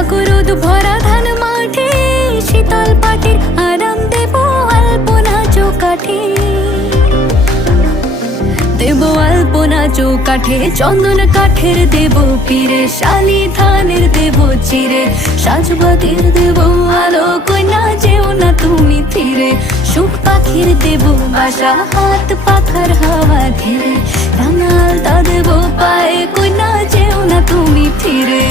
থাকো রোদ ভরা ধান মাঠে, শীতল পাটির আরাম দেব আলপনা চৌকাঠে। দেব আলপনা চৌকাঠে, চন্দন কাঠের দেব পীরে, শালি ধানের দেব চিরে, সাজবাতির দেব আলো, কইনা যেও না তুমি ফিরে। সুখ পাখির দেব বাসা, হাত পাখার হাওয়া ধীরে, রাঙাল তা দেব পায়ে, কইনা যেও না তুমি ফিরে।